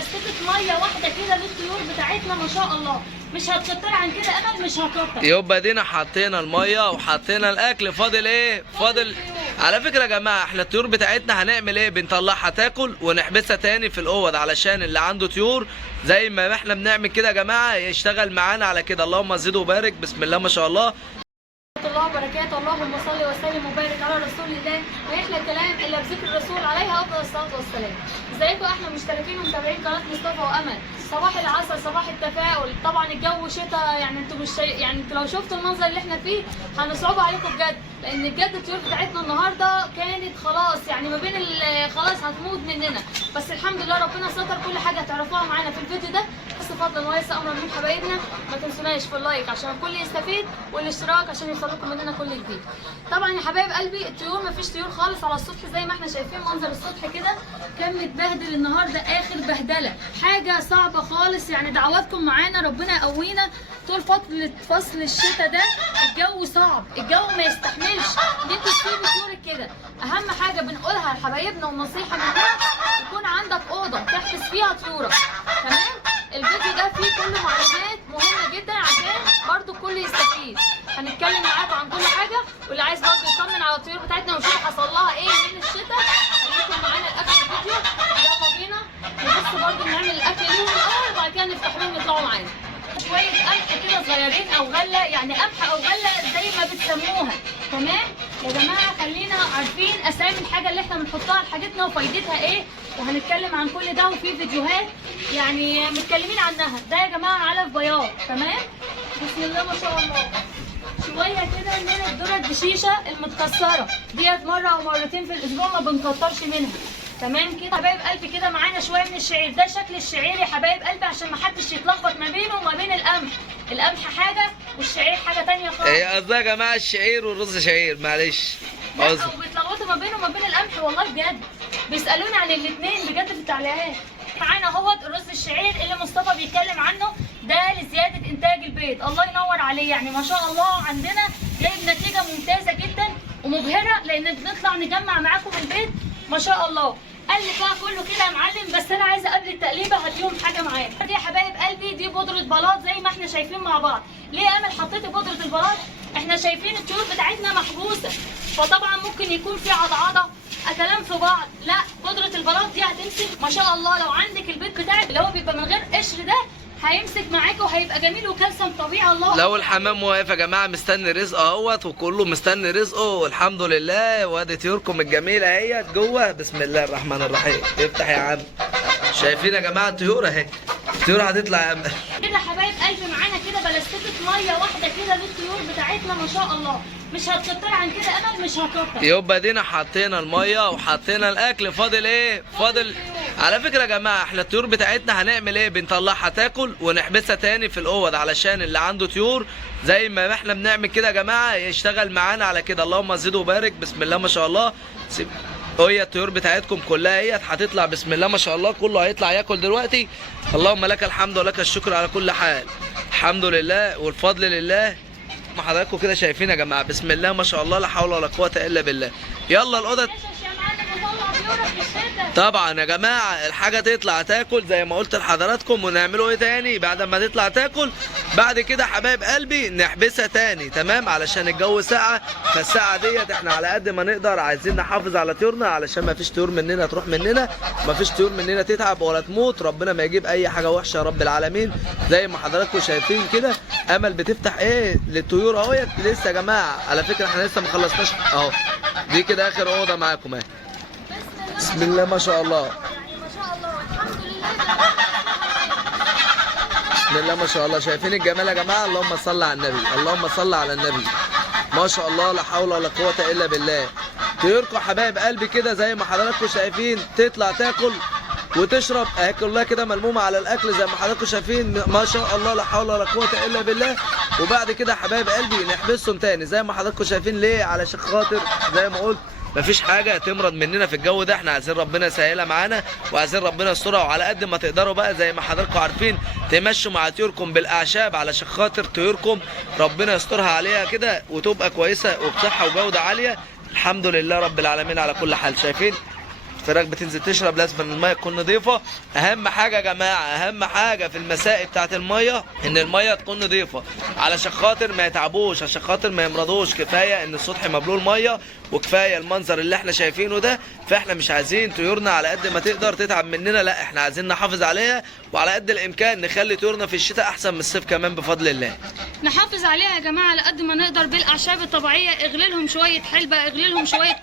بلاستيكة ميه واحده كده للطيور بتاعتنا ما شاء الله. مش هتكتر عن كده امل، مش هكتر. يبقى دينا حطينا الميه وحطينا الاكل، فاضل ايه؟ فاضل. على فكره يا جماعه احنا الطيور بتاعتنا هنعمل ايه؟ بنطلعها تاكل ونحبسها تاني في الاوض علشان اللي عنده طيور زي ما احنا بنعمل كده يا جماعه يشتغل معانا على كده. اللهم زد وبارك، بسم الله ما شاء الله. الله وبركاته. اللهم صل وسلم وبارك على رسول الله، ويحلى الكلام الا بذكر الرسول عليه افضل الصلاه والسلام. ازيكم احنا مشتركين ومتابعين قناه مصطفى وامل. صباح العسل، صباح التفاؤل. طبعا الجو شتاء، يعني انتوا مش يعني انتوا لو شفتوا المنظر اللي احنا فيه هنصعبوا عليكم بجد، لان بجد الطيور بتاعتنا النهارده كانت خلاص يعني ما بين خلاص هتموت مننا، بس الحمد لله ربنا ستر كل حاجه هتعرفوها معانا في الفيديو ده. بس فضلا وليس امرا من حبايبنا، ما تنسوناش في اللايك عشان الكل يستفيد والاشتراك عشان يوصلكم مننا كل جديد. طبعا يا حبايب قلبي الطيور ما فيش طيور خالص على السطح زي ما احنا شايفين منظر السطح كده كان متبهدل النهارده اخر بهدله، حاجه صعبه خالص. يعني دعواتكم معانا ربنا يقوينا طول فصل الشتاء ده. الجو صعب، الجو ما يستحملش ان انتوا تسيبوا طيورك كده. اهم حاجه بنقولها لحبايبنا ونصيحه مننا، يكون عندك اوضه تحبس فيها طيورك، تمام؟ الفيديو ده فيه كل معلومات مهمه جدا عشان برضو الكل يستفيد. هنتكلم معاكم عن كل حاجه، واللي عايز برضو يطمن على الطيور بتاعتنا ويشوف حصل لها ايه من الشتاء خليكم معانا لاخر الفيديو. يلا بينا نبص برضو نعمل الاكل ليهم الاول وبعد كده نفتح لهم يطلعوا معانا. شويه قمح كده صغيرين او غله، يعني قمح او غله زي ما بتسموها، تمام يا جماعه؟ خلينا عارفين اسامي الحاجه اللي احنا بنحطها لحاجتنا وفايدتها ايه، وهنتكلم عن كل ده وفي فيديوهات يعني متكلمين عنها. ده يا جماعه علف بياض، تمام؟ بسم الله ما شاء الله. شويه كده من الذره الدشيشه المتكسره ديت مره او مرتين في الاسبوع، ما بنكترش منها، تمام كده حبايب قلبي؟ كده معانا شويه من الشعير، ده شكل الشعير يا حبايب قلبي عشان ما حدش يتلخبط ما بينه وما بين القمح. القمح حاجه والشعير حاجه ثانيه خالص. هي قصدها يا جماعه الشعير والرز شعير، معلش. لا وبيتلخبطوا ما بينه وما بين القمح، والله بجد بيسالوني عن الاثنين بجد في التعليقات. معانا اهوت الرز الشعير اللي مصطفى بيتكلم عنه، ده لزياده انتاج البيض. الله ينور عليه، يعني ما شاء الله عندنا جايب نتيجه ممتازه جدا ومبهره، لان بنطلع نجمع معاكم البيض ما شاء الله. قلب بقى كله كده يا معلم، بس انا عايزه قبل التقليبه هديهم حاجه معايا. دي يا حبايب قلبي دي بودره بلاط زي ما احنا شايفين مع بعض. ليه يا امل حطيتي بودره البلاط؟ احنا شايفين الطيور بتاعتنا محبوسه، فطبعا ممكن يكون في عضعضه كلام في بعض. لا، بودره البلاط دي هتمسك ما شاء الله. لو عندك البيض بتاعك اللي هو بيبقى من غير قشر ده هيمسك معاك وهيبقى جميل وكالسيوم طبيعي. الله لو الحمام واقف يا جماعه مستني رزقه اهوت، وكله مستني رزقه والحمد لله. وادي طيوركم الجميله اهيت جوه، بسم الله الرحمن الرحيم. افتح يا عم. شايفين يا جماعه الطيور اهي، الطيور هتطلع يا عم كده حبايب قلبي. معانا كده بلاستيكة ميه واحده كده للطيور بتاعتنا ما شاء الله. مش هتكتر عن كده امل، مش هكتر. يبقى دينا حطينا الميه وحطينا الاكل، فاضل ايه؟ فاضل. على فكره يا جماعه احنا الطيور بتاعتنا هنعمل ايه؟ بنطلعها تاكل ونحبسها تاني في الاوض علشان اللي عنده طيور زي ما احنا بنعمل كده يا جماعه يشتغل معانا على كده. اللهم زد وبارك، بسم الله ما شاء الله. هي الطيور بتاعتكم كلها اهيت هتطلع بسم الله ما شاء الله، كله هيطلع ياكل دلوقتي. اللهم لك الحمد ولك الشكر على كل حال. الحمد لله والفضل لله. ما حضراتكم كده شايفين يا جماعه بسم الله ما شاء الله، لا حول ولا قوه الا بالله. يلا الاوضه طبعا يا جماعه الحاجه تطلع تاكل زي ما قلت لحضراتكم. ونعملوا ايه تاني بعد ما تطلع تاكل؟ بعد كده حبايب قلبي نحبسها تاني، تمام؟ علشان الجو ساقعه، فالساعه ديت احنا على قد ما نقدر عايزين نحافظ على طيورنا علشان ما فيش طيور مننا تروح مننا، ما فيش طيور مننا تتعب ولا تموت. ربنا ما يجيب اي حاجه وحشه يا رب العالمين. زي ما حضراتكم شايفين كده امل بتفتح ايه للطيور اهوت. لسه يا جماعه على فكره احنا لسه ما خلصناش اهو. دي كده اخر اوضه معاكم اهي. بسم الله ما شاء الله. ما شاء الله الحمد لله. بسم الله ما شاء الله. شايفين الجمال يا جماعه؟ اللهم صل على النبي، اللهم صل على النبي. ما شاء الله لا حول ولا قوه الا بالله. طيوركم حبايب قلبي كده زي ما حضراتكم شايفين تطلع تاكل وتشرب اهي كلها كده ملمومه على الاكل زي ما حضراتكم شايفين. ما شاء الله لا حول ولا قوه الا بالله. وبعد كده حبايب قلبي نحبسهم تاني زي ما حضراتكم شايفين. ليه؟ علشان خاطر زي ما قلت مفيش حاجه تمرض مننا في الجو ده. احنا عايزين ربنا يسهلها معانا وعايزين ربنا يسترها، وعلى قد ما تقدروا بقى زي ما حضراتكم عارفين تمشوا مع طيوركم بالاعشاب علشان خاطر طيوركم ربنا يسترها عليها كده وتبقى كويسه وبصحه وجوده عاليه. الحمد لله رب العالمين على كل حال. شايفين الفراخ بتنزل تشرب لازم ان الميه تكون نظيفه. اهم حاجه يا جماعه، اهم حاجه في المسائل بتاعت الميه ان الميه تكون نظيفه علشان خاطر ما يتعبوش، عشان خاطر ما يمرضوش. كفايه ان السطح مبلول ميه وكفايه المنظر اللي احنا شايفينه ده. فاحنا مش عايزين طيورنا على قد ما تقدر تتعب مننا، لا احنا عايزين نحافظ عليها، وعلى قد الامكان نخلي طيورنا في الشتاء احسن من الصيف كمان بفضل الله. نحافظ عليها يا جماعه على قد ما نقدر بالاعشاب الطبيعيه. اغلي لهم شويه حلبه، اغلي لهم شويه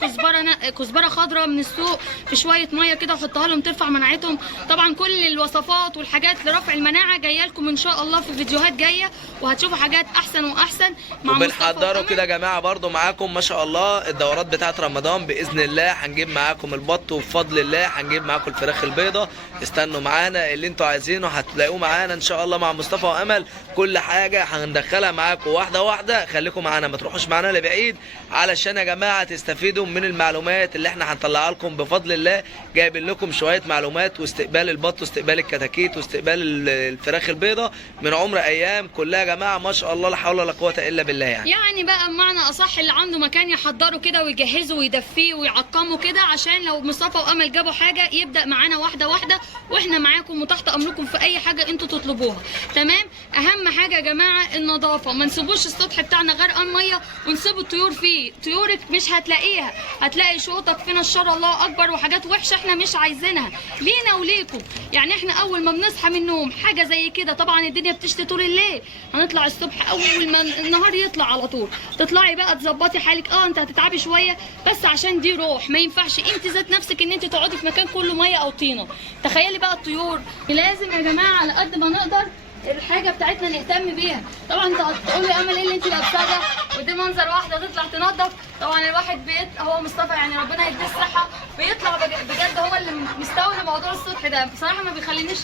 كزبره خضراء من السوق في شويه ميه كده وحطها لهم ترفع مناعتهم. طبعا كل الوصفات والحاجات لرفع المناعه جايه لكم ان شاء الله في فيديوهات جايه، وهتشوفوا حاجات احسن واحسن مع وبنحضروا كده يا جماعه برضو معاكم ما شاء الله الدورات بتاعت رمضان باذن الله. هنجيب معاكم البط وبفضل الله هنجيب معاكم الفراخ البيضاء. استنوا معانا، اللي انتوا عايزينه هتلاقوه معانا ان شاء الله مع مصطفى وامل. كل حاجه هندخلها معاكم واحده واحده. خليكم معانا ما تروحوش معانا لبعيد علشان يا جماعه تستفيدوا من المعلومات اللي احنا هنطلعها لكم بفضل الله. جايبين لكم شويه معلومات واستقبال البط واستقبال الكتاكيت واستقبال الفراخ البيضاء من عمر ايام كلها يا جماعه ما شاء الله لا حول ولا قوه الا بالله. يعني بقى بمعنى اصح اللي عنده مكان يحضره كده ويجهزه ويدفيه ويعقمه كده، عشان لو مصطفى وامل جابوا حاجه يبدا معانا واحده واحده، واحنا معاكم وتحت امركم في اي حاجه انتوا تطلبوها. تمام. اهم حاجه يا جماعه النظافه، ما نسيبوش السطح بتاعنا غرقان ميه ونسيب الطيور فيه. طيورك مش هتلاقيها، هتلاقي شوطك فينا الشر الله اكبر وحاجات وحشه احنا مش عايزينها لينا وليكم. يعني احنا اول ما بنصحى من النوم حاجه زي كده، طبعا الدنيا بتشتي طول الليل، هنطلع الصبح اول ما النهار يطلع على طول تطلعي بقى تظبطي حالك. انت هتتعبي شويه بس عشان دي روح، ما ينفعش انت ذات نفسك ان انت تقعدي في مكان كله ميه او طينه. تخيلي بقى الطيور. لازم يا جماعه على قد ما نقدر الحاجه بتاعتنا نهتم بيها. طبعا انت هتقولي امل ايه اللي انت لابساه ده، ودي منظر واحده تطلع تنظف. طبعا الواحد هو مصطفى يعني ربنا يديه الصحه بيطلع بجد هو اللي مستولي موضوع السطح ده. بصراحه ما بيخلينيش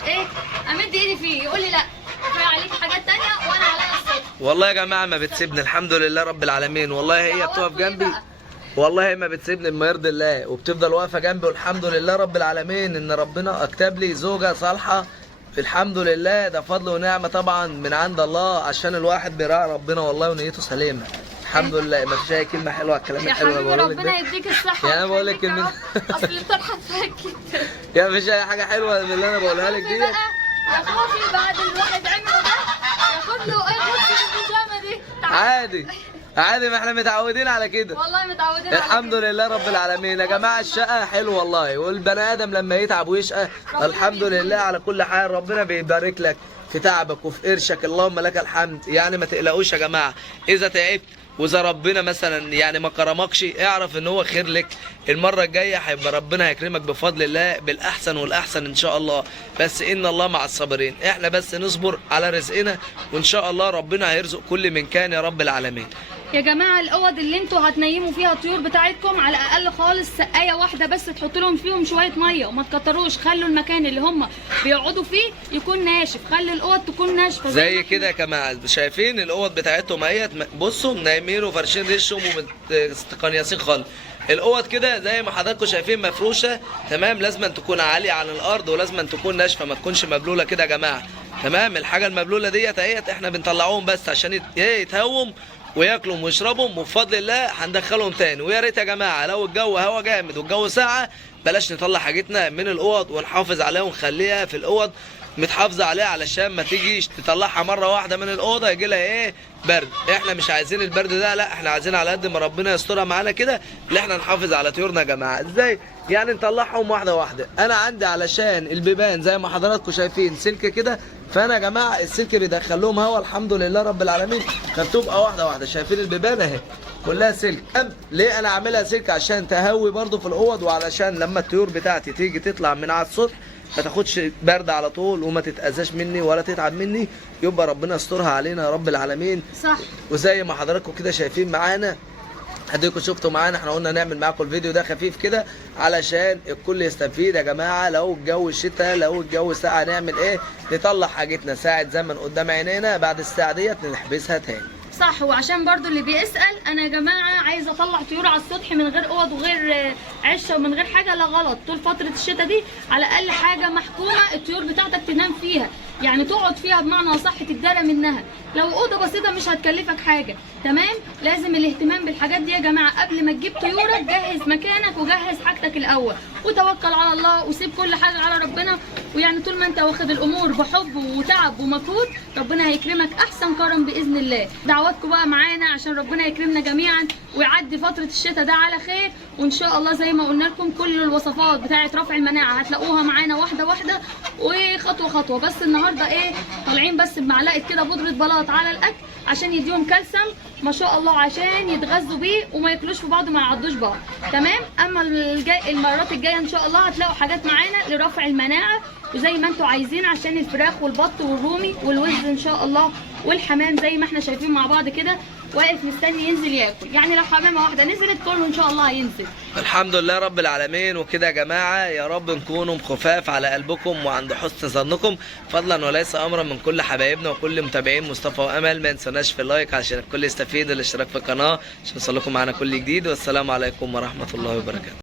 امد ايدي فيه، يقول لي لا كفايه عليكي حاجات تانيه وانا عليا السطح. والله يا جماعه ما بتسيبني الحمد لله رب العالمين. والله هي بتقف جنبي، والله ما بتسيبني بما يرضي الله، وبتفضل واقفه جنبي. والحمد لله رب العالمين ان ربنا اكتب لي زوجه صالحه. الحمد لله ده فضل ونعمه طبعا من عند الله، عشان الواحد بيراعي ربنا والله ونيته سليمه. الحمد لله. ما فيش اي كلمه حلوه على الكلام الحلو يا حبيبي ربنا يديك الصحه. يعني انا بقول لك كلمه اصل الفرحه اتفكت. يا مفيش اي حاجه حلوه من اللي انا بقولها لك دي. يا خوفي بعد الواحد عمله ده ياخد له البيجامه دي عادي عادي، ما احنا متعودين على كده. والله متعودين على الحمد لله رب العالمين. يا جماعه الشقه حلو والله، والبني ادم لما يتعب ويشقى الحمد لله على كل حال ربنا بيبارك لك في تعبك وفي قرشك. اللهم لك الحمد. يعني ما تقلقوش يا جماعه، اذا تعبت واذا ربنا مثلا يعني ما كرمكش اعرف ان هو خير لك. المره الجايه هيبقى ربنا هيكرمك بفضل الله بالاحسن والاحسن ان شاء الله. بس ان الله مع الصابرين. احنا بس نصبر على رزقنا وان شاء الله ربنا هيرزق كل من كان يا رب العالمين. يا جماعه الاوض اللي انتوا هتنيموا فيها الطيور بتاعتكم على الاقل خالص سقايه واحده بس تحطوا لهم فيهم شويه ميه، وما تكتروش. خلوا المكان اللي هم بيقعدوا فيه يكون ناشف، خلي الاوض تكون ناشفه زي كده يا جماعه. شايفين الاوض بتاعتهم اهيت، بصوا منايمين وفارشين ريشهم ومستقنيصين خالص. الاوض كده زي ما حضراتكم شايفين مفروشه تمام. لازم تكون عاليه عن الارض ولازم تكون ناشفه، ما تكونش مبلوله كده يا جماعه. تمام. الحاجه المبلوله ديت اهيت احنا بنطلعوهم بس عشان يتهوم وياكلوا ويشربوا، وبفضل الله هندخلهم تاني. ويا ريت يا جماعه لو الجو هوا جامد والجو ساقعه بلاش نطلع حاجتنا من الاوض، ونحافظ عليها ونخليها في الاوض متحافظه عليها علشان ما تيجيش تطلعها مره واحده من الاوضه يجي لها برد. احنا مش عايزين البرد ده، لا احنا عايزين على قد ما ربنا يسترها معانا كده اللي احنا نحافظ على طيورنا يا جماعه. ازاي يعني نطلعهم واحده واحده؟ انا عندي علشان البيبان زي ما حضراتكم شايفين سلك كده، فانا يا جماعه السلك بيدخل لهم هوا الحمد لله رب العالمين، فبتبقى واحده واحده. شايفين البيبان اهي كلها سلك. ليه انا عاملها سلك؟ عشان تهوي برضو في الاوض، وعلشان لما الطيور بتاعتي تيجي تطلع من على السطح ما تاخدش برد على طول وما تتأذاش مني ولا تتعب مني، يبقى ربنا يسترها علينا يا رب العالمين. صح. وزي ما حضراتكم كده شايفين معانا، اديكم شفتوا معانا، احنا قلنا نعمل معاكم الفيديو ده خفيف كده علشان الكل يستفيد يا جماعه. لو الجو الشتاء لو الجو ساقع نعمل نطلع حاجتنا ساعه زمن قدام عينينا، بعد الساعه ديت نحبسها تاني. صح. وعشان برضو اللي بيسأل، انا يا جماعه عايزه اطلع طيور على السطح من غير اوض وغير عشه ومن غير حاجه، لا غلط. طول فتره الشتاء دي على الاقل حاجه محكومه الطيور بتاعتك تنام فيها، يعني تقعد فيها بمعنى صح، تتدرى منها. لو اوضه بسيطه مش هتكلفك حاجه، تمام. لازم الاهتمام بالحاجات دي يا جماعه. قبل ما تجيب طيورك جهز مكانك وجهز حاجتك الاول، وتوكل على الله وسيب كل حاجه على ربنا. ويعني طول ما انت واخد الامور بحب وتعب ومجهود، ربنا هيكرمك احسن كرم باذن الله. دعواتكم بقى معانا عشان ربنا يكرمنا جميعا ويعدي فتره الشتاء ده على خير. وان شاء الله زي ما قلنا لكم كل الوصفات بتاعه رفع المناعه هتلاقوها معانا واحده واحده وخطوه خطوه. بس النهارده طالعين بس بمعلقه كده بودره بلاط على الاكل عشان يديهم كالسيوم ما شاء الله، عشان يتغذوا بيه وما ياكلوش في بعض وما يعضوش بعض، تمام. اما المرات الجايه ان شاء الله هتلاقوا حاجات معانا لرفع المناعه وزي ما انتوا عايزين، عشان الفراخ والبط والرومي والوز ان شاء الله والحمام زي ما احنا شايفين مع بعض كده واقف مستني ينزل ياكل. يعني لو حمامه واحده نزلت كله ان شاء الله هينزل. الحمد لله رب العالمين. وكده يا جماعه يا رب نكونوا خفاف على قلبكم وعند حسن ظنكم، فضلا وليس امرا من كل حبايبنا وكل متابعين مصطفى وامل. ما ينسوناش في اللايك عشان الكل يستفيد، والاشتراك في القناه عشان يوصلكم معانا كل جديد. والسلام عليكم ورحمه الله وبركاته.